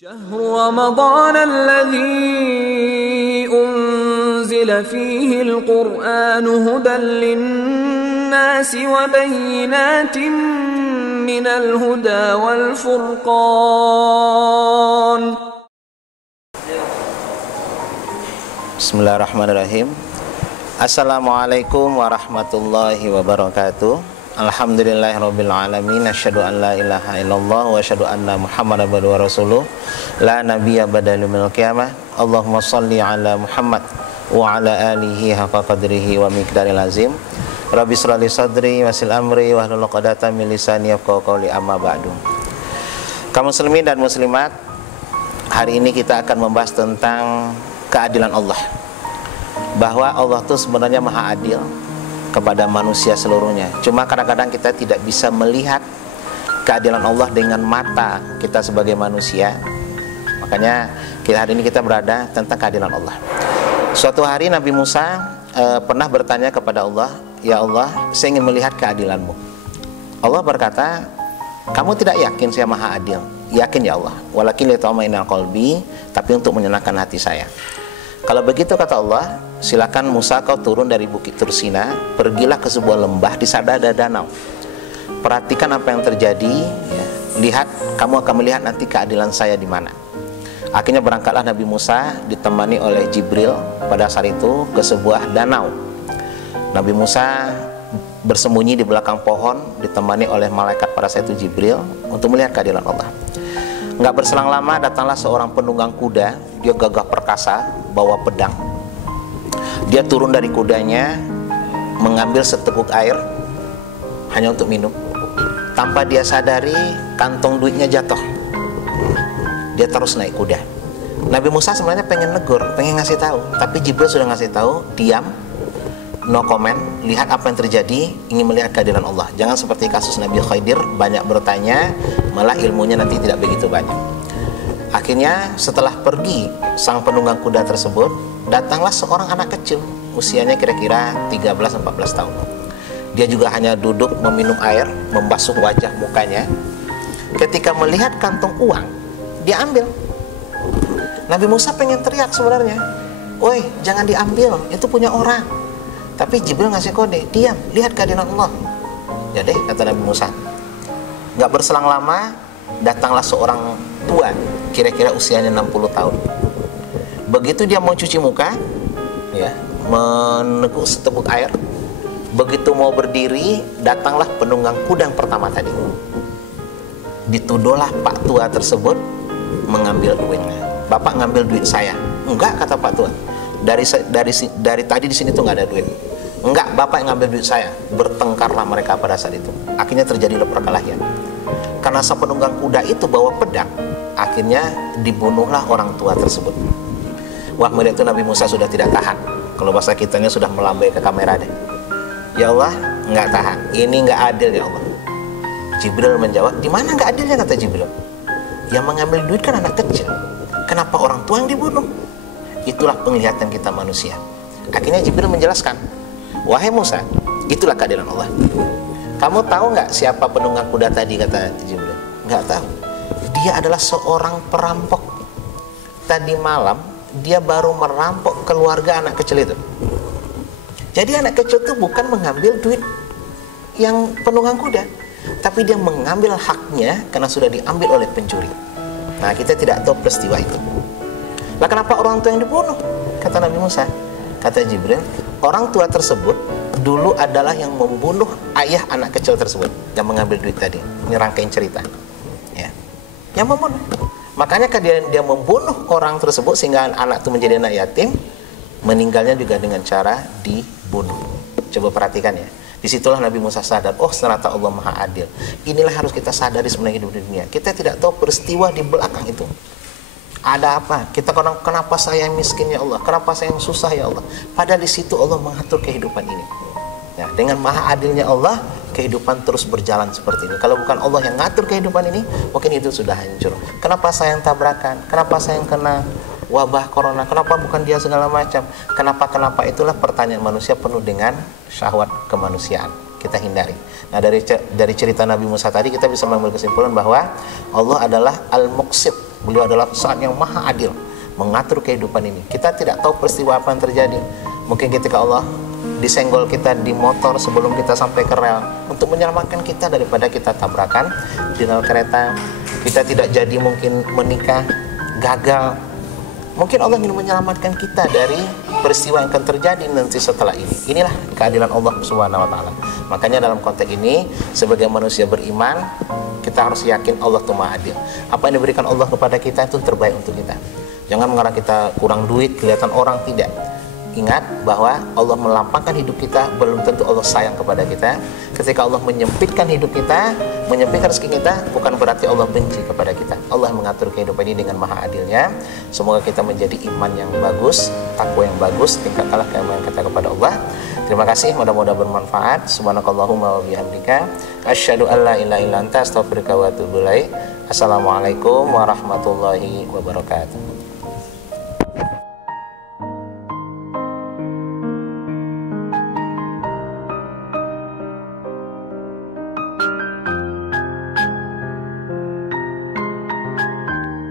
شهر رمضان الذي أنزل فيه القرآن هدى للناس وبينات من الهدى والفرقان. Bismillahirrahmanirrahim. Assalamualaikum warahmatullahi wabarakatuh. Alhamdulillahirabbil alamin. Asyhadu an la ilaha illallah wa asyhadu anna Muhammadar abduhu wa rasuluh. La nabiyya ba'dahu minal qiyamah. Allahumma shalli ala Muhammad wa ala alihi haqqa qadrihi wa miqdaril azim. Rabbi shrah li sadri wa yassir amri wahlul 'uqdatam min lisani yafqahu qawli, amma ba'du. Kaum muslimin dan muslimat, hari ini kita akan membahas tentang keadilan Allah, bahwa Allah itu sebenarnya maha adil kepada manusia seluruhnya. Cuma kadang-kadang kita tidak bisa melihat keadilan Allah dengan mata kita sebagai manusia. Makanya hari ini kita berada tentang keadilan Allah. Suatu hari Nabi Musa pernah bertanya kepada Allah, "Ya Allah, saya ingin melihat keadilanmu." Allah berkata, "Kamu tidak yakin saya maha adil?" "Yakin ya Allah, walakin litamainal qalbi," tapi untuk menyenangkan hati saya. Kalau begitu kata Allah, silakan Musa, kau turun dari bukit Tursina, pergilah ke sebuah lembah, di sana ada danau. Perhatikan apa yang terjadi, ya. Lihat, kamu akan melihat nanti keadilan saya di mana. Akhirnya berangkatlah Nabi Musa ditemani oleh Jibril pada saat itu ke sebuah danau. Nabi Musa bersembunyi di belakang pohon, ditemani oleh malaikat pada saat itu Jibril untuk melihat keadilan Allah. Nggak berselang lama datanglah seorang penunggang kuda. Dia gagah perkasa, bawa pedang. Dia turun dari kudanya, mengambil seteguk air hanya untuk minum. Tanpa dia sadari, kantong duitnya jatuh. Dia terus naik kuda. Nabi Musa sebenarnya pengen negur, pengen ngasih tahu, tapi Jibril sudah ngasih tahu, diam, no comment, lihat apa yang terjadi, ingin melihat keadilan Allah. Jangan seperti kasus Nabi Khidir, banyak bertanya, malah ilmunya nanti tidak begitu banyak. Akhirnya setelah pergi sang penunggang kuda tersebut, datanglah seorang anak kecil, usianya kira-kira 13-14 tahun. Dia juga hanya duduk meminum air, membasuh wajah mukanya. Ketika melihat kantong uang, dia ambil. Nabi Musa pengen teriak sebenarnya, "Woi, jangan diambil, itu punya orang." Tapi Jibril ngasih kode, "Diam, lihat keadilan Allah." Ya deh, kata Nabi Musa. Gak berselang lama, datanglah seorang tua, kira-kira usianya 60 tahun. Begitu dia mau cuci muka, ya, meneguk seteguk air. Begitu mau berdiri, datanglah penunggang kuda yang pertama tadi. Dituduhlah Pak tua tersebut mengambil duitnya. "Bapak ngambil duit saya." "Enggak," kata Pak tua. Dari tadi di sini tuh nggak ada duit." "Enggak, Bapak yang ngambil duit saya." Bertengkarlah mereka pada saat itu. Akhirnya terjadilah perkelahian. Karena sang penunggang kuda itu bawa pedang, akhirnya dibunuhlah orang tua tersebut. Wah, melihat itu Nabi Musa sudah tidak tahan. Kalau bahasa kitanya sudah melambai ke kamera deh. "Ya Allah, nggak tahan. Ini nggak adil ya Allah." Jibril menjawab, "Di mana nggak adilnya?" kata Jibril. "Yang mengambil duit kan anak kecil. Kenapa orang tua yang dibunuh?" Itulah penglihatan kita manusia. Akhirnya Jibril menjelaskan, "Wahai Musa, itulah keadilan Allah. Kamu tahu nggak siapa penunggang kuda tadi?" kata Jibril. "Nggak tahu." "Dia adalah seorang perampok. Tadi malam dia baru merampok keluarga anak kecil itu." Jadi anak kecil itu bukan mengambil duit yang penunggang kuda, tapi dia mengambil haknya karena sudah diambil oleh pencuri. Nah, kita tidak tahu peristiwa itu. Lah, kenapa orang tua yang dibunuh? Kata Nabi Musa. Kata Jibril, orang tua tersebut dulu adalah yang membunuh ayah anak kecil tersebut, yang mengambil duit tadi. Ini rangkaian cerita, ya. Yang membunuh. Makanya dia membunuh orang tersebut sehingga anak itu menjadi anak yatim, meninggalnya juga dengan cara dibunuh. Coba perhatikan ya. Disitulah Nabi Musa sadar, oh ternyata Allah maha adil. Inilah harus kita sadari sebenarnya hidup di dunia. Kita tidak tahu peristiwa di belakang itu. Ada apa? Kita kadang, kenapa saya yang miskin ya Allah? Kenapa saya yang susah ya Allah? Padahal di situ Allah mengatur kehidupan ini. Ya, dengan maha adilnya Allah, kehidupan terus berjalan seperti ini. Kalau bukan Allah yang ngatur kehidupan ini, mungkin itu sudah hancur. Kenapa saya yang tabrakan? Kenapa saya yang kena wabah corona? Kenapa bukan dia, segala macam? Kenapa itulah pertanyaan manusia penuh dengan syahwat kemanusiaan. Kita hindari. Nah, dari cerita Nabi Musa tadi kita bisa mengambil kesimpulan bahwa Allah adalah Al-Muqsit, Beliau adalah saat yang maha adil mengatur kehidupan ini. Kita tidak tahu peristiwa apa yang terjadi. Mungkin ketika Allah disenggol kita di motor sebelum kita sampai ke rel untuk menyelamatkan kita daripada kita tabrakan di rel kereta. Kita tidak jadi mungkin menikah, gagal. Mungkin Allah ingin menyelamatkan kita dari peristiwa yang akan terjadi nanti setelah ini. Inilah keadilan Allah Subhanahu wa taala. Makanya dalam konteks ini sebagai manusia beriman, kita harus yakin Allah itu Maha Adil. Apa yang diberikan Allah kepada kita itu terbaik untuk kita. Jangan mengarah kita kurang duit, kelihatan orang, tidak. Ingat bahwa Allah melapangkan hidup kita, belum tentu Allah sayang kepada kita. Ketika Allah menyempitkan hidup kita, menyempitkan rezeki kita, bukan berarti Allah benci kepada kita. Allah mengatur kehidupan ini dengan maha adilnya. Semoga kita menjadi iman yang bagus, takwa yang bagus, tingkatkanlah keimanan kita kepada Allah. Terima kasih, mudah-mudahan bermanfaat. Subhanakallahumma wa bihamdika asyhadu an la ilaha illa anta astaghfiruka wa atubu ilaik. Assalamualaikum warahmatullahi wabarakatuh.